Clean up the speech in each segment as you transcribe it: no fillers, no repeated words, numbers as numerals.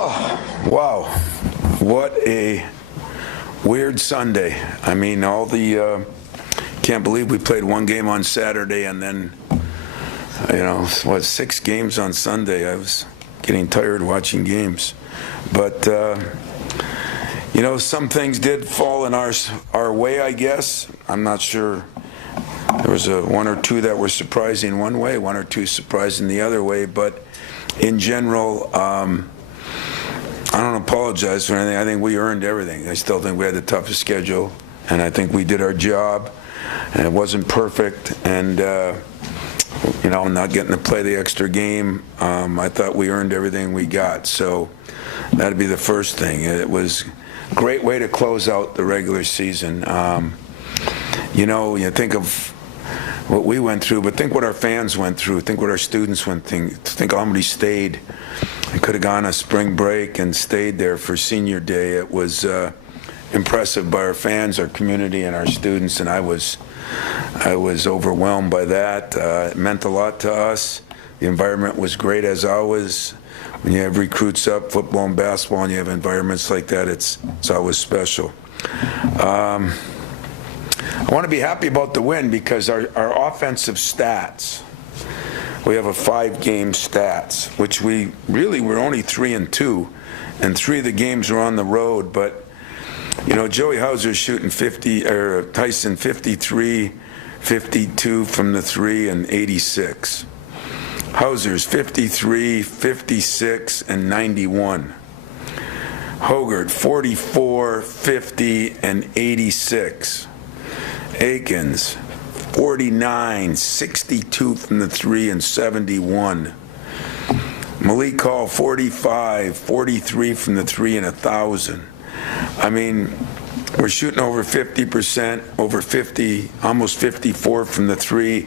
Wow, what a weird Sunday. I mean, can't believe we played one game on Saturday and then, 6 games on Sunday. I was getting tired watching games. But, some things did fall in our way, I guess. I'm not sure. There was one or two that were surprising one way, one or two surprising the other way. But in general, I don't apologize for anything. I think we earned everything. I still think we had the toughest schedule, and I think we did our job. And it wasn't perfect, and not getting to play the extra game. I thought we earned everything we got. So that'd be the first thing. It was a great way to close out the regular season. You think of what we went through, but think what our fans went through. Think what our students went through. Think how many stayed. I could have gone a spring break and stayed there for senior day. It was impressive by our fans, our community, and our students, and I was overwhelmed by that. It meant a lot to us. The environment was great, as always. When you have recruits up, football and basketball, and you have environments like that, it's always special. I want to be happy about the win because our offensive stats, we have a 5-game stats, which we really were only 3-2, and 3 of the games were on the road. But Joey Hauser's shooting Tyson 53, 52 from the 3, and 86. Hauser's 53, 56, and 91. Hogart 44, 50, and 86. Akins 49, 62 from the 3, and 71. Malik Hall 45, 43 from the 3, and 1,000. I mean, we're shooting over 50%, over 50, almost 54 from the 3,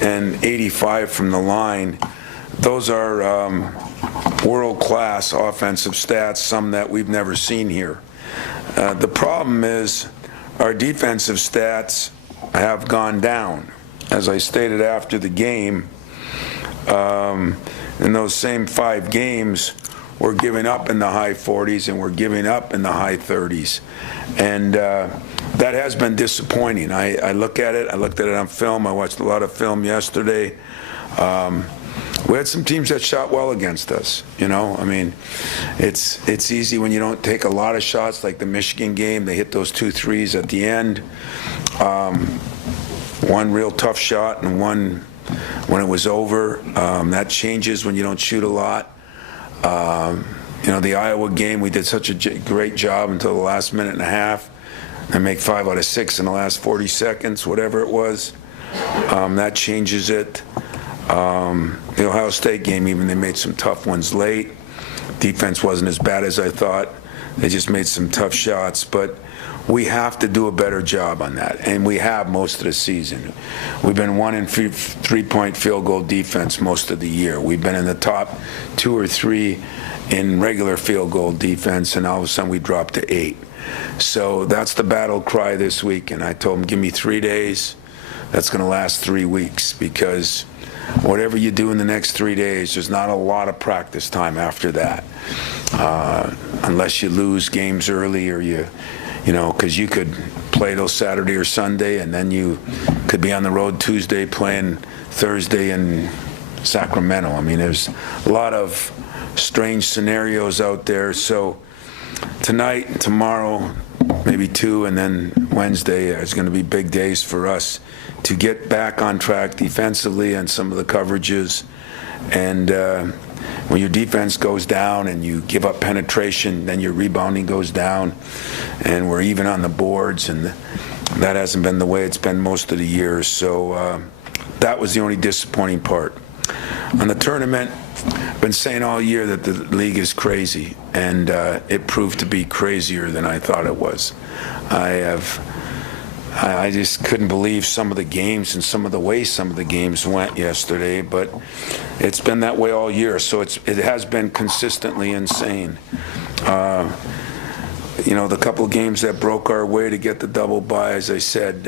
and 85 from the line. Those are world-class offensive stats, some that we've never seen here. The problem is our defensive stats have gone down. As I stated after the game, in those same 5 games, we're giving up in the high 40s and we're giving up in the high 30s. And that has been disappointing. I look at it. I looked at it on film. I watched a lot of film yesterday. We had some teams that shot well against us. I mean, it's easy when you don't take a lot of shots, like the Michigan game. They hit those 2 threes at the end. One real tough shot and one when it was over. That changes when you don't shoot a lot. The Iowa game, we did such a great job until the last minute and a half. I make 5 out of 6 in the last 40 seconds, whatever it was. That changes it. The Ohio State game, even they made some tough ones late. Defense wasn't as bad as I thought. They just made some tough shots, but we have to do a better job on that, and we have most of the season. We've been 1 in 3-point field goal defense most of the year. We've been in the top 2 or 3 in regular field goal defense, and all of a sudden we dropped to 8. So that's the battle cry this week, and I told them, give me 3 days. That's going to last 3 weeks, because whatever you do in the next 3 days, there's not a lot of practice time after that, unless you lose games early or because you could play till Saturday or Sunday, and then you could be on the road Tuesday playing Thursday in Sacramento. I mean, there's a lot of strange scenarios out there. So tonight and tomorrow, maybe 2, and then Wednesday is going to be big days for us to get back on track defensively and some of the coverages. And when your defense goes down and you give up penetration, then your rebounding goes down, and we're even on the boards, and that hasn't been the way it's been most of the year. So that was the only disappointing part. On the tournament, I've been saying all year that the league is crazy, and it proved to be crazier than I thought it was. I just couldn't believe some of the games and some of the way some of the games went yesterday, but it's been that way all year, so it has been consistently insane. The couple of games that broke our way to get the double bye, as I said,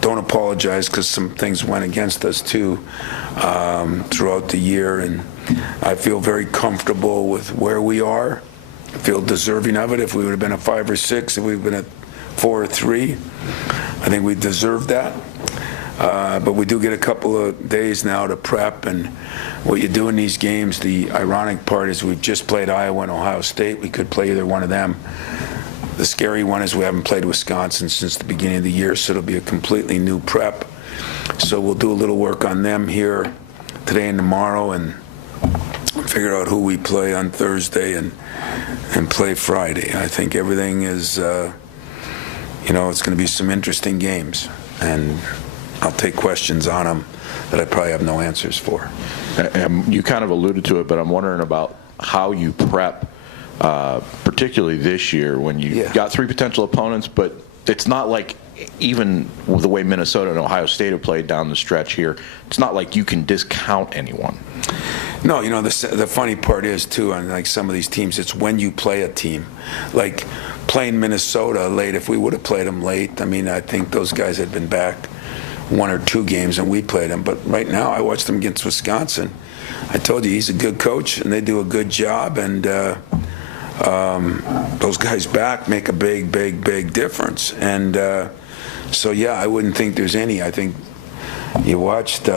don't apologize because some things went against us too throughout the year, and I feel very comfortable with where we are. I feel deserving of it. If we would have been at 5 or 6, if we would have been at 4 or 3, I think we deserve that. But we do get a couple of days now to prep, and what you do in these games, the ironic part is we've just played Iowa and Ohio State. We could play either one of them. The scary one is we haven't played Wisconsin since the beginning of the year, so it'll be a completely new prep. So we'll do a little work on them here today and tomorrow, and figure out who we play on Thursday and play Friday. I think everything is, it's going to be some interesting games, and I'll take questions on them that I probably have no answers for. You kind of alluded to it, but I'm wondering about how you prep, particularly this year when you got 3 potential opponents, but it's not like, even with the way Minnesota and Ohio State have played down the stretch here, it's not like you can discount anyone. No, the funny part is, too, on like some of these teams, it's when you play a team. Like playing Minnesota late, if we would have played them late, I think those guys had been back 1 or 2 games and we played them. But right now, I watched them against Wisconsin. I told you, he's a good coach, and they do a good job, and those guys back make a big, big, big difference. And so, I wouldn't think there's any. I think you watched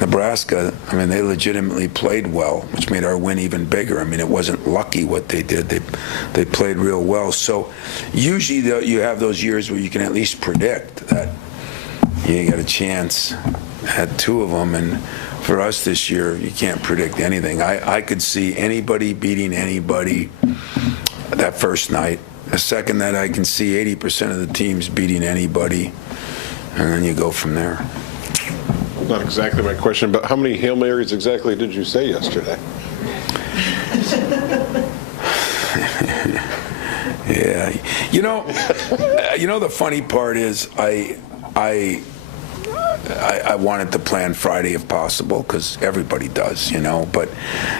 Nebraska. They legitimately played well, which made our win even bigger. It wasn't lucky what they did. They played real well. So usually you have those years where you can at least predict that you got a chance at 2 of them. And for us this year, you can't predict anything. I could see anybody beating anybody that first night. The second night, I can see 80% of the teams beating anybody, and then you go from there. Not exactly my question, but how many Hail Marys exactly did you say yesterday? Yeah. The funny part is I wanted to plan Friday if possible, because everybody does, but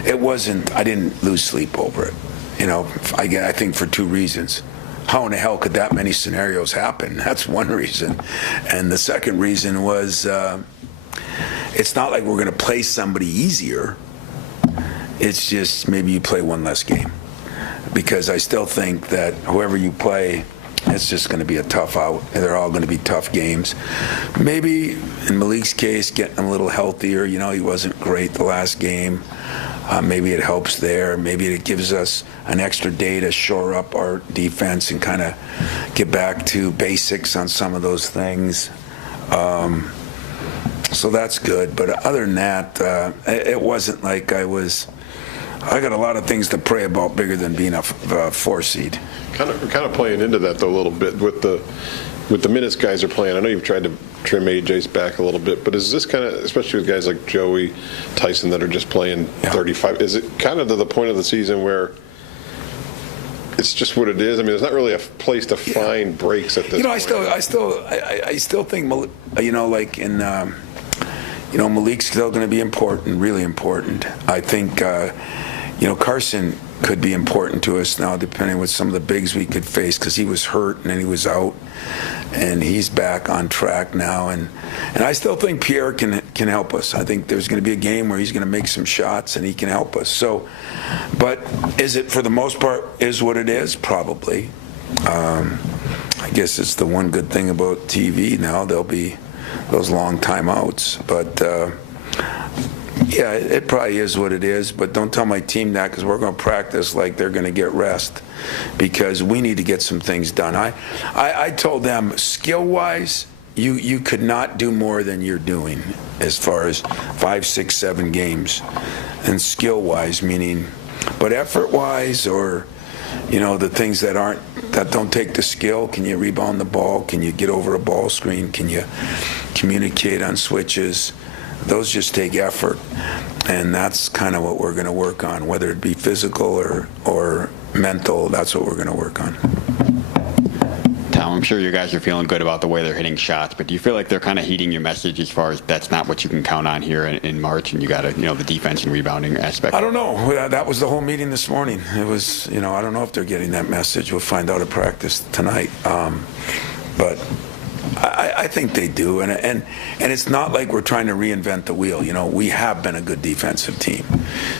it wasn't. I didn't lose sleep over it. I think for 2 reasons. How in the hell could that many scenarios happen? That's one reason. And the second reason was it's not like we're going to play somebody easier. It's just maybe you play 1 less game. Because I still think that whoever you play, it's just going to be a tough out. They're all going to be tough games. Maybe in Malik's case, getting a little healthier. He wasn't great the last game. Maybe it helps there. Maybe it gives us an extra day to shore up our defense and kind of get back to basics on some of those things. So that's good. But other than that, it wasn't like I got a lot of things to pray about bigger than being a 4 seed. Kind of playing into that though a little bit with the minutes guys are playing. I know you've tried to trim AJ's back a little bit, but is this kind of, especially with guys like Joey, Tyson that are just playing 35, is it kind of to the point of the season where it's just what it is? There's not really a place to find breaks at this point. I still think, like in, Malik's still going to be important, really important. I think, Carson could be important to us now, depending with some of the bigs we could face, because he was hurt and then he was out, and he's back on track now. And I still think Pierre can help us. I think there's going to be a game where he's going to make some shots and he can help us. So, but is it for the most part is what it is? Probably. I guess it's the one good thing about TV now. There'll be those long timeouts, but. Yeah, it probably is what it is, but don't tell my team that, because we're going to practice like they're going to get rest, because we need to get some things done. I told them, skill-wise, you could not do more than you're doing as far as 5, 6, 7 games, and skill-wise, meaning, but effort-wise, or the things that don't take the skill. Can you rebound the ball? Can you get over a ball screen? Can you communicate on switches? Those just take effort, and that's kind of what we're going to work on, whether it be physical or mental. That's what we're going to work on. Tom, I'm sure you guys are feeling good about the way they're hitting shots, but do you feel like they're kind of heeding your message as far as that's not what you can count on here in March, and you got to, the defense and rebounding aspect? I don't know. That was the whole meeting this morning. It was, I don't know if they're getting that message. We'll find out at practice tonight. But I think they do, and it's not like we're trying to reinvent the wheel. We have been a good defensive team,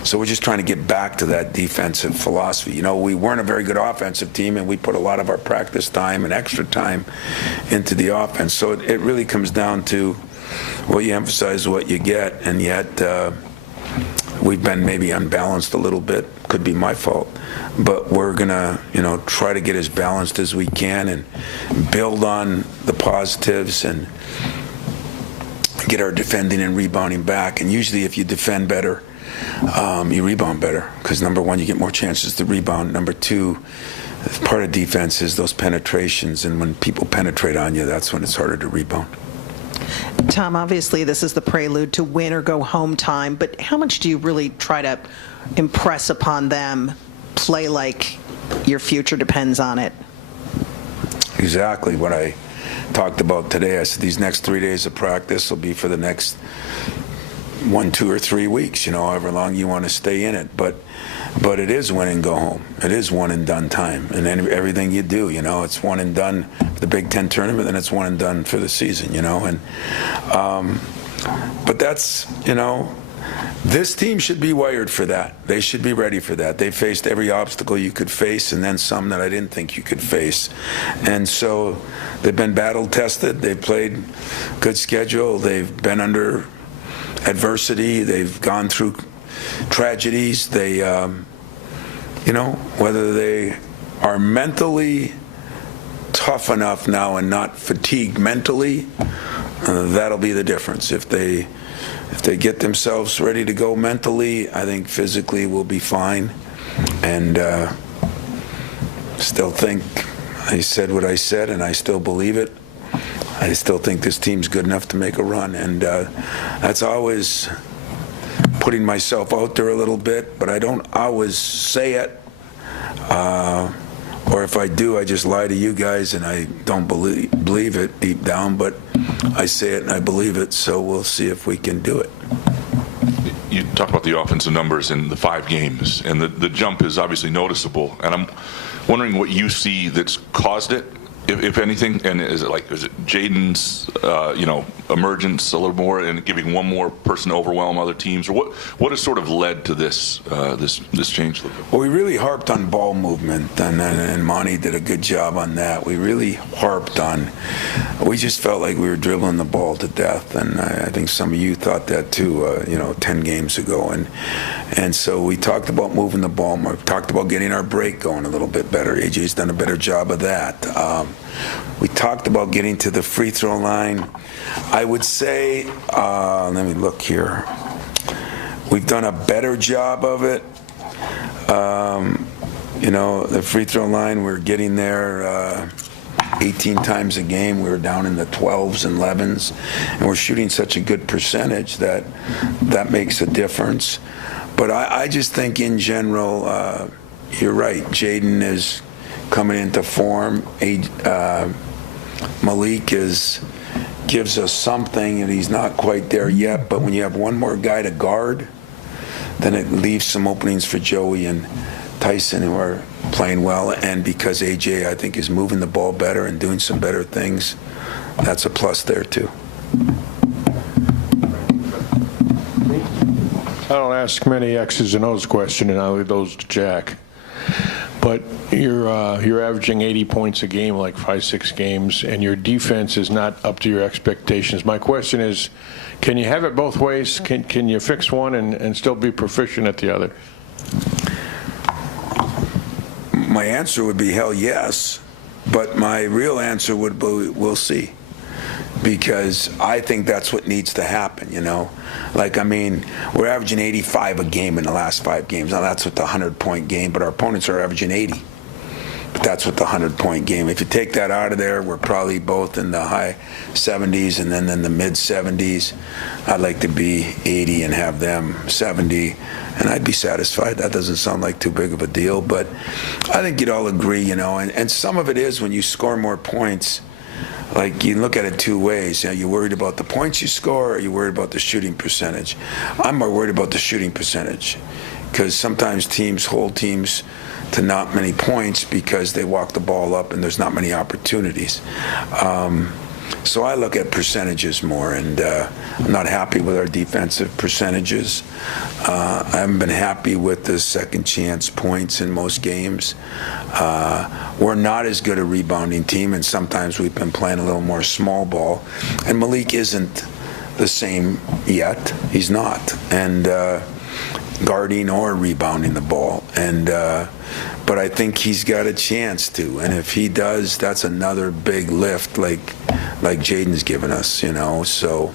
so we're just trying to get back to that defensive philosophy. We weren't a very good offensive team, and we put a lot of our practice time and extra time into the offense. So it really comes down to what you emphasize, what you get, and yet we've been maybe unbalanced a little bit. Could be my fault, but we're gonna, try to get as balanced as we can and build on the positives and get our defending and rebounding back. And usually, if you defend better, you rebound better because number one, you get more chances to rebound. Number two, part of defense is those penetrations, and when people penetrate on you, that's when it's harder to rebound. Tom, obviously this is the prelude to win or go home time, but how much do you really try to impress upon them, play like your future depends on it? Exactly what I talked about today. I said these next 3 days of practice will be for the next 1, 2, or 3 weeks, however long you want to stay in it. But it is win and go home. It is one and done time. And then everything you do, it's one and done for the Big Ten tournament, and it's one and done for the season, And but that's, this team should be wired for that. They should be ready for that. They faced every obstacle you could face and then some that I didn't think you could face. And so they've been battle tested. They've played good schedule. They've been under adversity. They've gone through tragedies. They, whether they are mentally tough enough now and not fatigued mentally, that'll be the difference. If they get themselves ready to go mentally, I think physically we'll be fine. And still think I said what I said, and I still believe it. I still think this team's good enough to make a run, and that's always putting myself out there a little bit, but I don't always say it. Or if I do, I just lie to you guys, and I don't believe it deep down, but I say it and I believe it, so we'll see if we can do it. You talk about the offensive numbers in the 5 games, and the jump is obviously noticeable, and I'm wondering what you see that's caused it, if anything, and is it Jaden's emergence a little more and giving one more person to overwhelm other teams, or what has sort of led to this change? Well, we really harped on ball movement, and Monty did a good job on that. We really harped on. We just felt like we were dribbling the ball to death, and I think some of you thought that too. 10 games ago, and so we talked about moving the ball more. We talked about getting our break going a little bit better. AJ's done a better job of that. We talked about getting to the free throw line. I would say, let me look here. We've done a better job of it. The free throw line, we're getting there 18 times a game. We were down in the 12s and 11s, and we're shooting such a good percentage that makes a difference. But I just think in general, you're right. Jaden is coming into form. Malik gives us something, and he's not quite there yet. But when you have one more guy to guard, then it leaves some openings for Joey and Tyson, who are playing well. And because AJ, I think, is moving the ball better and doing some better things, that's a plus there too. I don't ask many X's and O's questions, and I'll leave those to Jack. But you're averaging 80 points a game, like 5-6 games, and your defense is not up to your expectations. My question is, can you have it both ways? Can you fix one and still be proficient at the other? My answer would be hell yes, but my real answer would be we'll see. Because I think that's what needs to happen, we're averaging 85 a game in the last 5 games. Now that's with the 100-point game, but our opponents are averaging 80. But that's with the 100-point game. If you take that out of there, we're probably both in the high 70s and then in the mid 70s. I'd like to be 80 and have them 70, and I'd be satisfied. That doesn't sound like too big of a deal, but I think you'd all agree, and some of it is when you score more points. Like, you look at it 2 ways. You're worried about the points you score, or you're worried about the shooting percentage. I'm more worried about the shooting percentage, because sometimes teams hold teams to not many points because they walk the ball up and there's not many opportunities. So I look at percentages more, and I'm not happy with our defensive percentages. I haven't been happy with the second chance points in most games. We're not as good a rebounding team, and sometimes we've been playing a little more small ball. And Malik isn't the same yet. He's not. And guarding or rebounding the ball. And but I think he's got a chance to. And if he does, that's another big lift like Jaden's given us, you know. So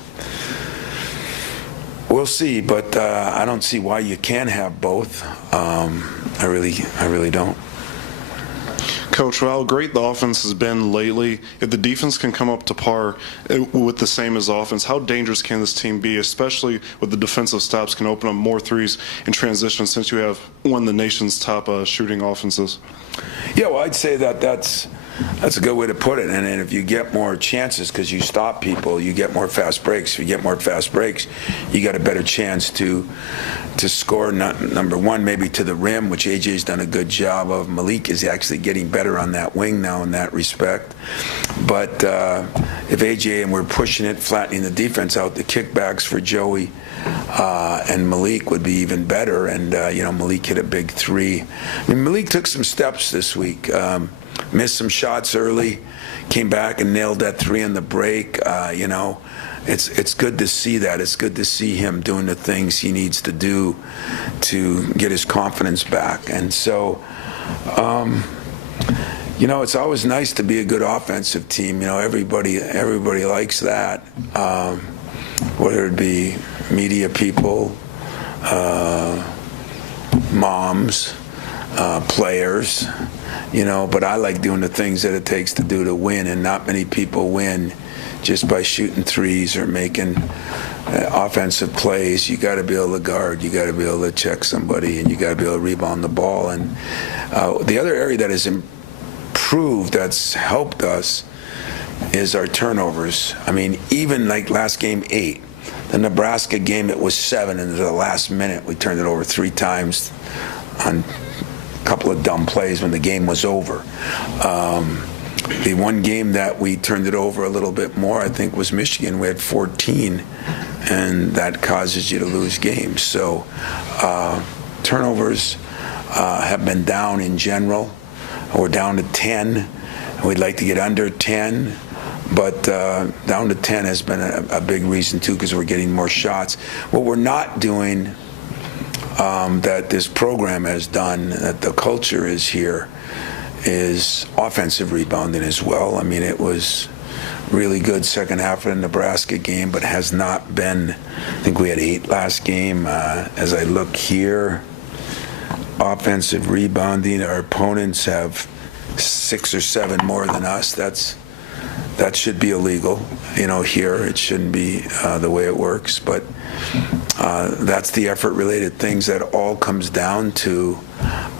we'll see, but I don't see why you can't have both. I really don't. Coach, well, how great the offense has been lately. If the defense can come up to par with the same as offense, how dangerous can this team be, especially with the defensive stops can open up more threes in transition since you have one of the nation's top shooting offenses? Yeah, well, I'd say that's a good way to put it. And if you get more chances because you stop people, you get more fast breaks. If you get more fast breaks, you got a better chance to score, number one, maybe to the rim, which AJ's done a good job of. Malik is actually getting better on that wing now in that respect. But if AJ, and we're pushing it, flattening the defense out, the kickbacks for Joey and Malik would be even better. And, Malik hit a big three. I mean, Malik took some steps this week. Missed some shots early, came back and nailed that three on the break. It's good to see that. It's good to see him doing the things he needs to do to get his confidence back. And so, it's always nice to be a good offensive team. Everybody likes that, whether it be media people, moms, players. But I like doing the things that it takes to do to win, and not many people win just by shooting threes or making offensive plays. You got to be able to guard, you got to be able to check somebody, and you got to be able to rebound the ball. And the other area that has improved, that's helped us, is our turnovers. I mean, even like last game 8, the Nebraska game, it was 7, and at the last minute we turned it over 3 times on a couple of dumb plays when the game was over. The one game that we turned it over a little bit more, I think, was Michigan. We had 14, and that causes you to lose games. So turnovers have been down in general. We're down to 10. We'd like to get under 10, but down to 10 has been a big reason, too, because we're getting more shots. What we're not doing that this program has done, that the culture is here, is offensive rebounding as well. I mean, it was really good second half of the Nebraska game, but has not been. I think we had 8 last game. As I look here, offensive rebounding, our opponents have 6 or 7 more than us. That should be illegal. Here it shouldn't be the way it works, but that's the effort-related things that all comes down to,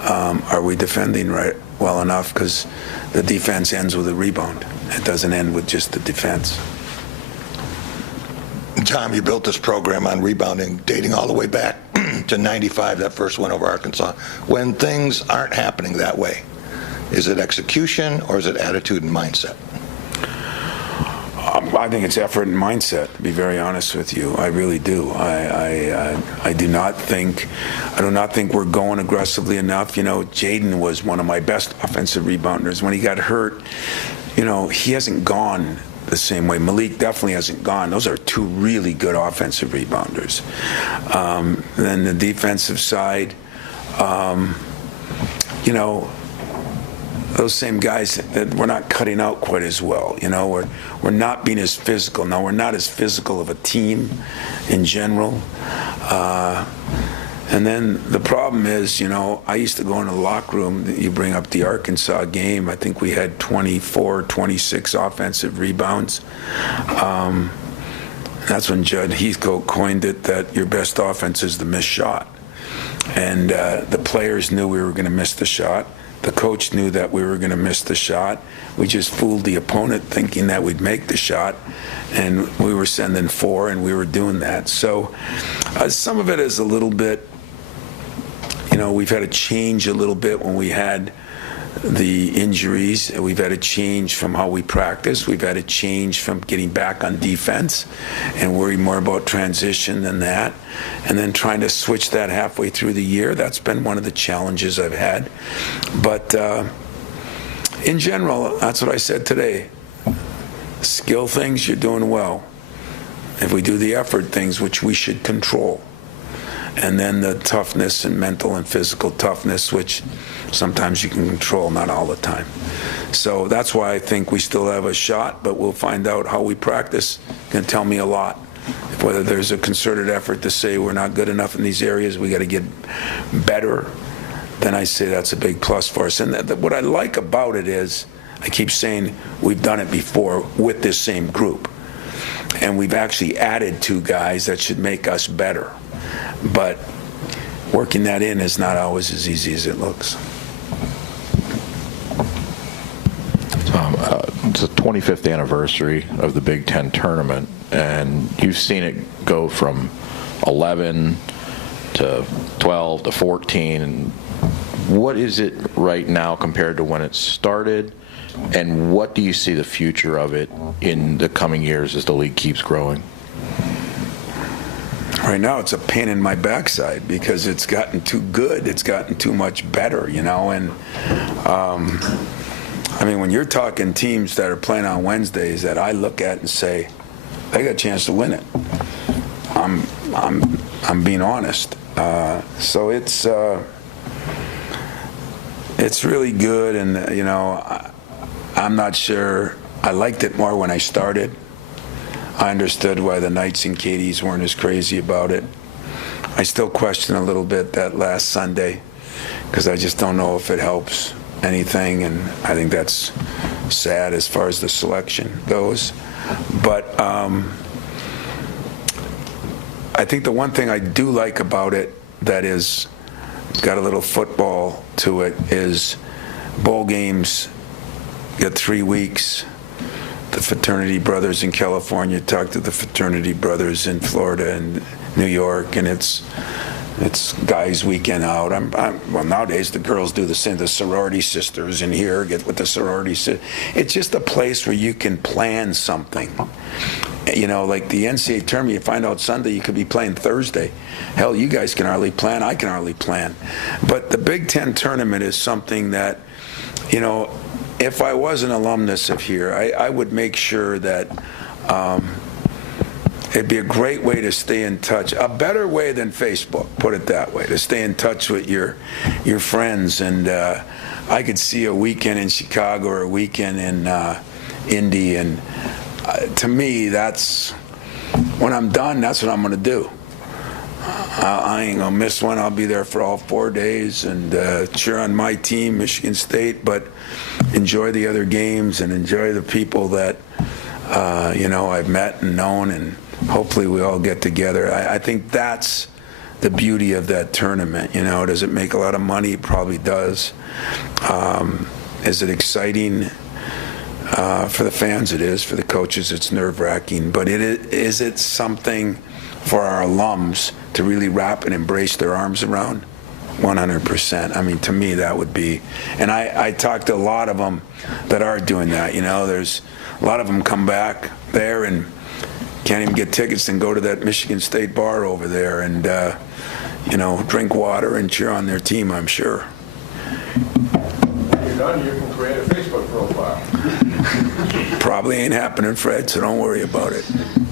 are we defending well enough? Because the defense ends with a rebound. It doesn't end with just the defense. Tom, you built this program on rebounding dating all the way back to 95, that first win over Arkansas. When things aren't happening that way, is it execution or is it attitude and mindset? I think it's effort and mindset, to be very honest with you. I really do. I do not think we're going aggressively enough. Jaden was one of my best offensive rebounders. When he got hurt, he hasn't gone the same way. Malik definitely hasn't gone. Those are 2 really good offensive rebounders. Then the defensive side, those same guys that we're not cutting out quite as well. We're not being as physical. Now, we're not as physical of a team in general. And then the problem is, I used to go in the locker room. You bring up the Arkansas game. I think we had 24, 26 offensive rebounds. That's when Judd Heathcote coined it, that your best offense is the missed shot. And the players knew we were going to miss the shot. The coach knew that we were going to miss the shot. We just fooled the opponent thinking that we'd make the shot, and we were sending 4, and we were doing that. So some of it is a little bit, we've had to change a little bit when we had the injuries. We've had to change from how we practice. We've had to change from getting back on defense and worry more about transition than that. And then trying to switch that halfway through the year. That's been one of the challenges I've had. But in general, that's what I said today. Skill things, you're doing well. If we do the effort things, which we should control, and then the toughness and mental and physical toughness, which sometimes you can control, not all the time. So that's why I think we still have a shot, but we'll find out how we practice. Can tell me a lot. Whether there's a concerted effort to say we're not good enough in these areas, we got to get better, then I say that's a big plus for us. And what I like about it is, I keep saying we've done it before with this same group. And we've actually added 2 guys that should make us better. But working that in is not always as easy as it looks. It's the 25th anniversary of the Big Ten tournament, and you've seen it go from 11 to 12 to 14. And what is it right now compared to when it started, and what do you see the future of it in the coming years as the league keeps growing? Right now, it's a pain in my backside because it's gotten too good. It's gotten too much better, you know. And I mean, when you're talking teams that are playing on Wednesdays that I look at and say they got a chance to win it, I'm being honest. So it's really good, and you know, I'm not sure. I liked it more when I started. I understood why the Knights and Katie's weren't as crazy about it. I still question a little bit that last Sunday because I just don't know if it helps anything, and I think that's sad as far as the selection goes. But I think the one thing I do like about it that is got a little football to it is bowl games get 3 weeks. The fraternity brothers in California talk to the fraternity brothers in Florida and New York, and it's guys' weekend out. Well, nowadays the girls do the same. The sorority sisters in here get with the sorority sisters. It's just a place where you can plan something. You know, like the NCAA tournament, you find out Sunday you could be playing Thursday. Hell, you guys can hardly plan. I can hardly plan. But the Big Ten tournament is something that, you know, if I was an alumnus of here, I would make sure that it'd be a great way to stay in touch, a better way than Facebook, put it that way, to stay in touch with your friends. And I could see a weekend in Chicago or a weekend in Indy, and to me, that's, when I'm done, that's what I'm going to do. I ain't going to miss one. I'll be there for all 4 days and cheer on my team, Michigan State, but enjoy the other games and enjoy the people that, you know, I've met and known, and hopefully we all get together. I think that's the beauty of that tournament. You know, does it make a lot of money? It probably does. Is it exciting? For the fans, it is. For the coaches, it's nerve-wracking. But is it something for our alums to really wrap and embrace their arms around? 100%. I mean, to me, that would be. And I talked to a lot of them that are doing that. You know, there's a lot of them come back there and can't even get tickets and go to that Michigan State bar over there and, you know, drink water and cheer on their team, I'm sure. When you're done, you can create a Facebook profile. Probably ain't happening, Fred, so don't worry about it.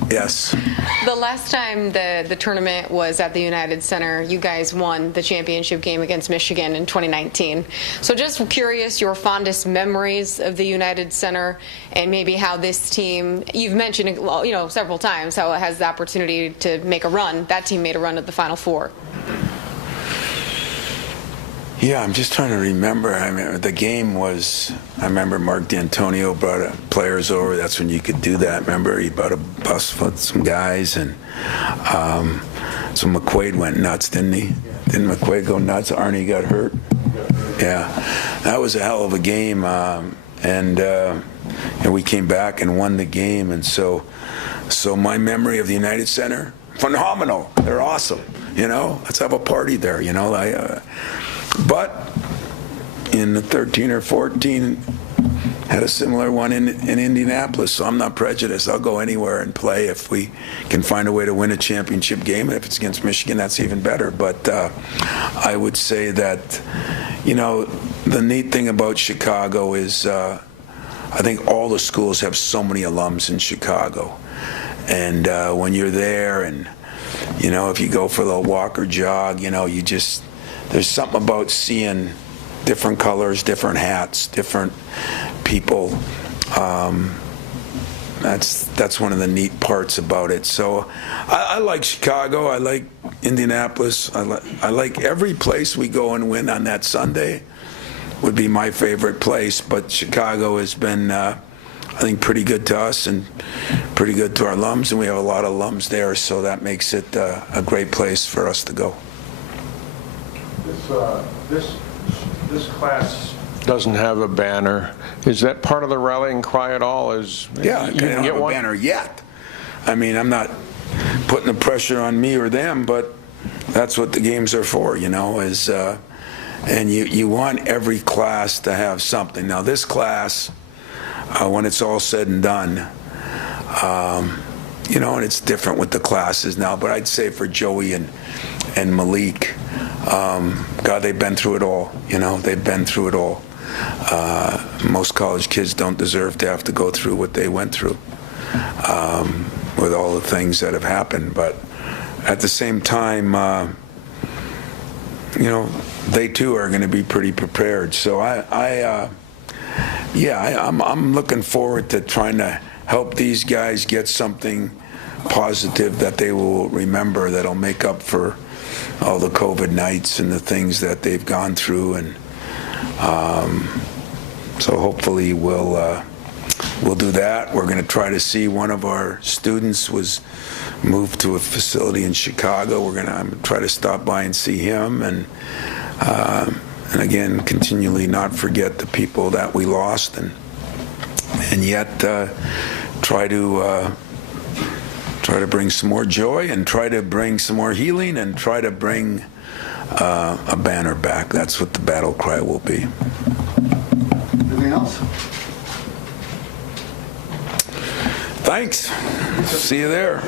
Yes. The last time the tournament was at the United Center, you guys won the championship game against Michigan in 2019. So just curious, your fondest memories of the United Center, and maybe how this team, you've mentioned, you know, several times how it has the opportunity to make a run. That team made a run at the Final Four. Yeah, I'm just trying to remember. I mean, the game was, I remember Mark D'Antonio brought players over. That's when you could do that. Remember, he brought a bus with some guys, and so McQuaid went nuts, didn't he? Didn't McQuaid go nuts? Arnie got hurt. Yeah, that was a hell of a game, and we came back and won the game. And so my memory of the United Center, phenomenal. They're awesome. You know, let's have a party there. You know, but, in 13 or 14 had a similar one in Indianapolis, so I'm not prejudiced. I'll go anywhere and play if we can find a way to win a championship game. And if it's against Michigan, that's even better. But I would say that, you know, the neat thing about Chicago is I think all the schools have so many alums in Chicago. And when you're there and, you know, if you go for the walk or jog, you know, you just, there's something about seeing different colors, different hats, different people. That's one of the neat parts about it. So I like Chicago. I like Indianapolis. I like every place we go and win on that Sunday would be my favorite place. But Chicago has been, I think, pretty good to us and pretty good to our alums, and we have a lot of alums there, so that makes it a great place for us to go. This class doesn't have a banner. Is that part of the rallying cry at all? Yeah, you they don't get have a one? banner yet. I mean, I'm not putting the pressure on me or them, but that's what the games are for, you know, is, and you want every class to have something. Now, this class, when it's all said and done, you know, and it's different with the classes now, but I'd say for Joey and Malik, God, they've been through it all. You know, they've been through it all. Most college kids don't deserve to have to go through what they went through with all the things that have happened. But at the same time, you know, they too are going to be pretty prepared. So I'm looking forward to trying to help these guys get something positive that they will remember, that'll make up for all the COVID nights and the things that they've gone through. And so hopefully we'll do that. We're going to try to see one of our students was moved to a facility in Chicago. We're going to try to stop by and see him, and again, continually not forget the people that we lost, and yet try to bring some more joy, and try to bring some more healing, and try to bring a banner back. That's what the battle cry will be. Anything else? Thanks. See you there.